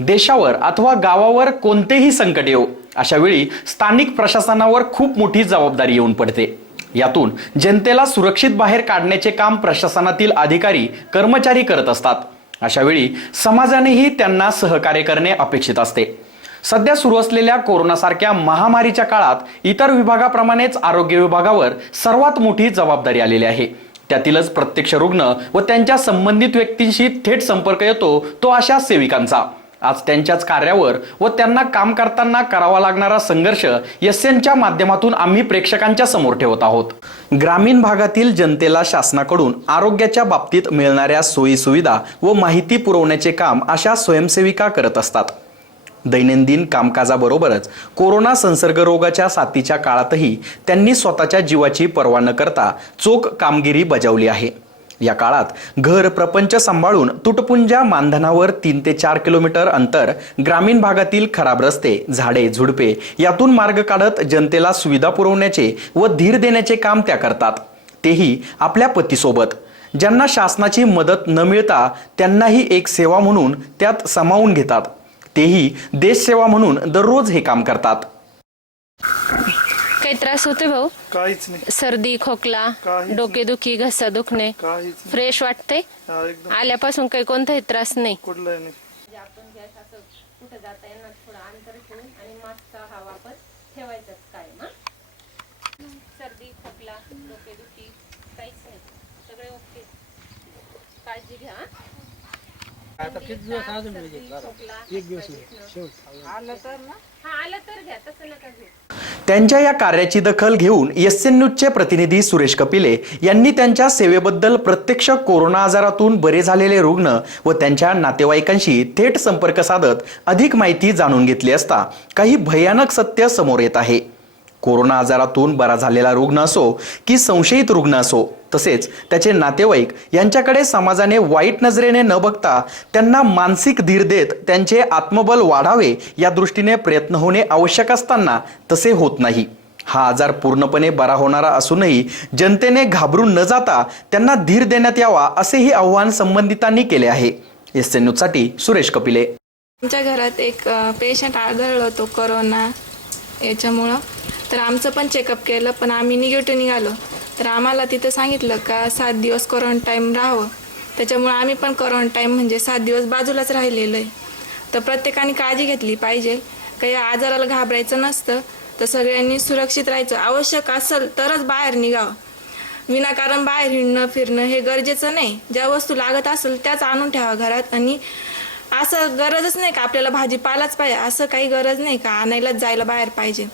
देशावर अथवा गावावर कोणतेही संकट येऊ अशा वेळी स्थानिक प्रशासनावर खूप मोठी जबाबदारी येऊन पडते. यातून जनतेला सुरक्षित बाहेर काढण्याचे काम प्रशासनातील अधिकारी कर्मचारी करत असतात. अशा वेळी समाजानेही त्यांना सहकार्य करणे अपेक्षित असते. सध्या सुरू असलेल्या कोरोनासारख्या महामारीच्या काळात इतर विभागाप्रमाणेच आरोग्य विभागावर सर्वात मोठी जबाबदारी आलेली आहे. त्यातीलच प्रत्यक्ष रुग्ण व त्यांच्या संबंधित व्यक्तींशी थेट संपर्क येतो तो अशा सेविकांचा. आज त्यांच्याच कार्यावर व त्यांना काम करताना करावा लागणारा संघर्ष एस माध्यमातून आम्ही प्रेक्षकांच्या समोर ठेवत आहोत. ग्रामीण भागातील जनतेला शासनाकडून आरोग्याच्या बाबतीत मिळणाऱ्या सोयी सुविधा व माहिती पुरवण्याचे काम अशा स्वयंसेविका करत असतात. दैनंदिन कामकाजाबरोबरच कोरोना संसर्ग रोगाच्या साथीच्या काळातही त्यांनी स्वतःच्या जीवाची पर्वा न करता चोख कामगिरी बजावली आहे. या काळात घर प्रपंच सांभाळून तुटपुंजा मानधनावर तीन ते चार किलोमीटर अंतर ग्रामीण भागातील खराब रस्ते झाडे झुडपे यातून मार्ग काढत जनतेला सुविधा पुरवण्याचे व धीर देण्याचे काम त्या करतात. तेही आपल्या पतीसोबत. ज्यांना शासनाची मदत न मिळता त्यांनाही एक सेवा म्हणून त्यात सामावून घेतात. तेही देशसेवा म्हणून दररोज हे काम करतात. काही त्रास होते भाऊ? काहीच नाही. सर्दी खोकला काहीच डोकेदुखी घसा दुखणे काहीच नाही. फ्रेश वाटते हा, एकदम. आल्यापासून काही कोणताही त्रास नाही. कुठलाही नाही. कुठे जाता येणार थोडं अंतर ठेवून आणि मास्कचा हा वापर ठेवायचाच काय सर्दी खोकला डोकेदुखी काहीच नाही. सगळे ओके. काळजी घ्या हं? आता किती दिवस अजून म्हणजे खोकला एक दिवस शेवट. हा आलं तर घ्या तसं नका घेऊ. त्यांच्या या कार्याची दखल घेऊन एस एन न्यूजचे प्रतिनिधी सुरेश कपिले यांनी त्यांच्या सेवेबद्दल प्रत्यक्ष कोरोना आजारातून बरे झालेले रुग्ण व त्यांच्या नातेवाईकांशी थेट संपर्क साधत अधिक माहिती जाणून घेतली असता काही भयानक सत्य समोर येत आहे. कोरोना आजारातून बरा झालेला रुग्ण असो की संशयित रुग्ण असो तसेच त्याचे नातेवाईक यांच्याकडे समाजाने वाईट नजरेने न बघता त्यांना मानसिक धीर देत त्यांचे आत्मबल वाढावे या दृष्टीने प्रयत्न होणे आवश्यक असताना तसे होत नाही. हा आजार पूर्णपणे बरा होणारा असूनही जनतेने घाबरून न जाता त्यांना धीर देण्यात यावा असेही आव्हान संबंधितांनी केले आहे. एस एन न्यूजसाठी सुरेश कपिले. आमच्या घरात एक पेशंट आढळलं तो करोना याच्यामुळं. तर आमचं पण चेकअप केलं पण आम्ही निगेटिव्ह निघालो. तर आम्हाला तिथं सांगितलं का सात दिवस क्वारंटाईन राहावं. त्याच्यामुळं आम्ही पण क्वारंटाईन म्हणजे सात दिवस बाजूलाच राहिलेलं आहे. तर प्रत्येकाने काळजी घेतली पाहिजे. काही आजाराला घाबरायचं नसतं. तर सगळ्यांनी सुरक्षित राहायचं. आवश्यक असेल तरच बाहेर निघावं. विनाकारण बाहेर हिंडणं फिरणं हे गरजेचं नाही. ज्या वस्तू लागत असेल त्याच आणून ठेवा घरात. आणि असं गरजच नाही का आपल्याला भाजीपालाच पाहिजे. असं काही गरज नाही का आणायलाच जायला बाहेर पाहिजे.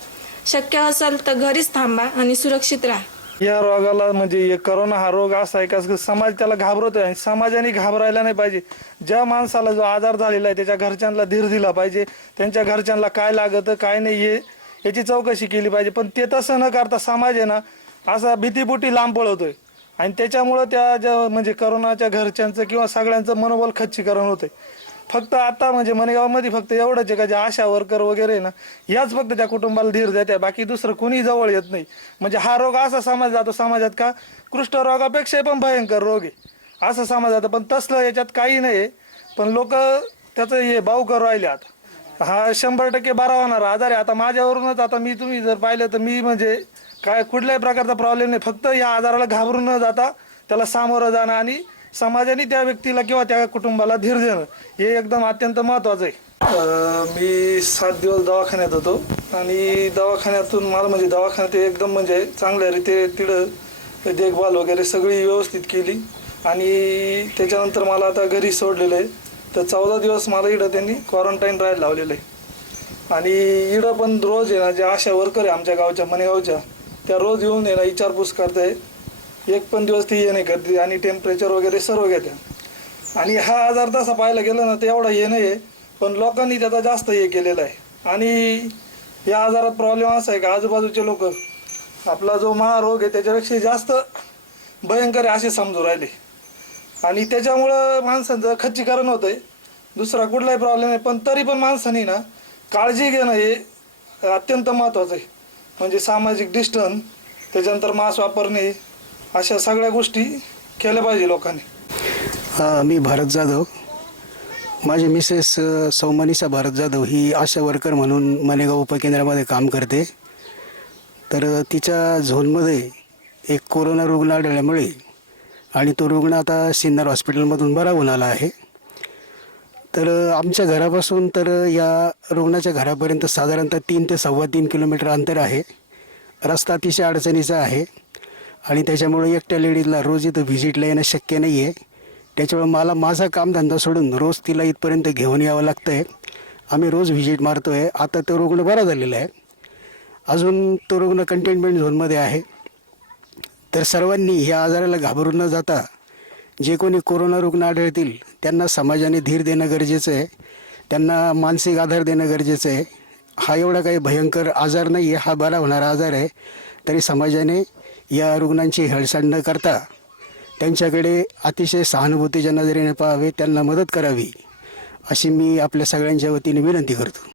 शक्य असेल तर घरीच थांबा आणि सुरक्षित राहा. या रोगाला म्हणजे हे करोना हा रोग असा आहे का समाज त्याला घाबरतोय आणि समाजाने घाबरायला नाही पाहिजे. ज्या माणसाला जो आजार झालेला आहे त्याच्या घरच्यांना धीर दिला पाहिजे. त्यांच्या घरच्यांना काय लागतं काय नाही हे याची चौकशी केली पाहिजे. पण ते तसं न करता समाज आहे ना असा भीतीपोटी लांब पळवतोय आणि त्याच्यामुळं त्या ज्या म्हणजे करोनाच्या घरच्यांचं किंवा सगळ्यांचं मनोबल खच्चीकरण होतंय. फक्त आता म्हणजे मनेगावमध्ये फक्त एवढंच आहे का जे आशा वर्कर वगैरे आहे ना याच फक्त त्या कुटुंबाला धीर देते बाकी दुसरं कुणी जवळ येत नाही. म्हणजे हा रोग असा समज जातो समाजात का कुष्ठरोगापेक्षा पण भयंकर रोग आहे. असं समज जातं पण तसलं याच्यात काही नाही आहे. पण लोक त्याचं हे भाऊ करू राहिले आता. हा शंभर टक्के बरा होणार आजार आहे. आता माझ्यावरूनच आता मी तुम्ही जर पाहिलं तर मी म्हणजे काय कुठल्याही प्रकारचा प्रॉब्लेम नाही. फक्त या आजाराला घाबरून न जाता त्याला सामोरं जाणं आणि समाजाने त्या व्यक्तीला किंवा त्या कुटुंबाला धीर देणं हे एकदम अत्यंत महत्वाचं आहे. मी सात दिवस दवाखान्यात होतो आणि दवाखान्यातून मला म्हणजे दवाखान्यात एकदम म्हणजे चांगल्या रीते तिथं देखभाल वगैरे सगळी व्यवस्थित केली. आणि त्याच्यानंतर मला आता घरी सोडलेलं आहे. तर चौदा दिवस मला इडं त्यांनी क्वारंटाईन राहायला लावलेलं आहे. आणि इडं पण रोज आहे ना जे आशा वर्कर आहे आमच्या गावच्या मनेगावच्या त्या रोज येऊन आहे ना विचारपूस करताय एक पण दिवस ती हे नाही करते. आणि टेम्परेचर वगैरे सर्व घेते. आणि हा आजार तसा पाहायला गेलं ना तर एवढा हे नाही आहे पण लोकांनी त्याचा जास्त हे केलेला आहे. आणि या आजारात प्रॉब्लेम असा आहे का आजूबाजूचे लोक आपला जो महारोग आहे त्याच्यापेक्षा जास्त भयंकर आहे असे समजू राहिले. आणि त्याच्यामुळं माणसांचं खच्चीकरण होतंय. दुसरा कुठलाही प्रॉब्लेम नाही. पण तरी पण माणसांनी ना काळजी घेणं हे अत्यंत महत्त्वाचं आहे. म्हणजे सामाजिक डिस्टन्स त्याच्यानंतर मास्क वापरणे अशा सगळ्या गोष्टी केल्या पाहिजे लोकांनी. हा मी भारत जाधव. माझी मिसेस अ, सौ मनीषा भारत जाधव ही आशा वर्कर म्हणून मनेगाव उपकेंद्रामध्ये काम करते. तर अ, तिच्या झोनमध्ये एक कोरोना रुग्ण आढळल्यामुळे आणि तो रुग्ण आता सिन्नर हॉस्पिटलमधून बरा होऊन आला आहे. तर अ, आमच्या घरापासून तर अ, या रुग्णाच्या घरापर्यंत साधारणतः तीन ते सव्वा तीन किलोमीटर अंतर आहे. रस्ता अतिशय अडचणीचा आहे. आणि त्याच्यामुळे एकट्या लेडीजला रोज इथं व्हिजिटला येणं शक्य नाही आहे त्याच्यामुळे मला माझा कामधंदा सोडून रोज तिला इथपर्यंत घेऊन यावं लागतं आहे आम्ही रोज व्हिजिट मारतो आहे आता तो रुग्ण बरा झालेला आहे. अजून तो रुग्ण कंटेनमेंट झोनमध्ये आहे. तर सर्वांनी या आजाराला घाबरून न जाता जे कोणी कोरोना रुग्ण आढळतील त्यांना समाजाने धीर देणं गरजेचं आहे. त्यांना मानसिक आधार देणं गरजेचं आहे. हा एवढा काही भयंकर आजार नाही आहे हा बरा होणारा आजार आहे. तरी समाजाने या रुग्णांची हेळसांड न करता त्यांच्याकडे अतिशय सहानुभूतीच्या नजरेने पाहावे त्यांना मदत करावी अशी मी आपल्या सगळ्यांच्या वतीने विनंती करतो.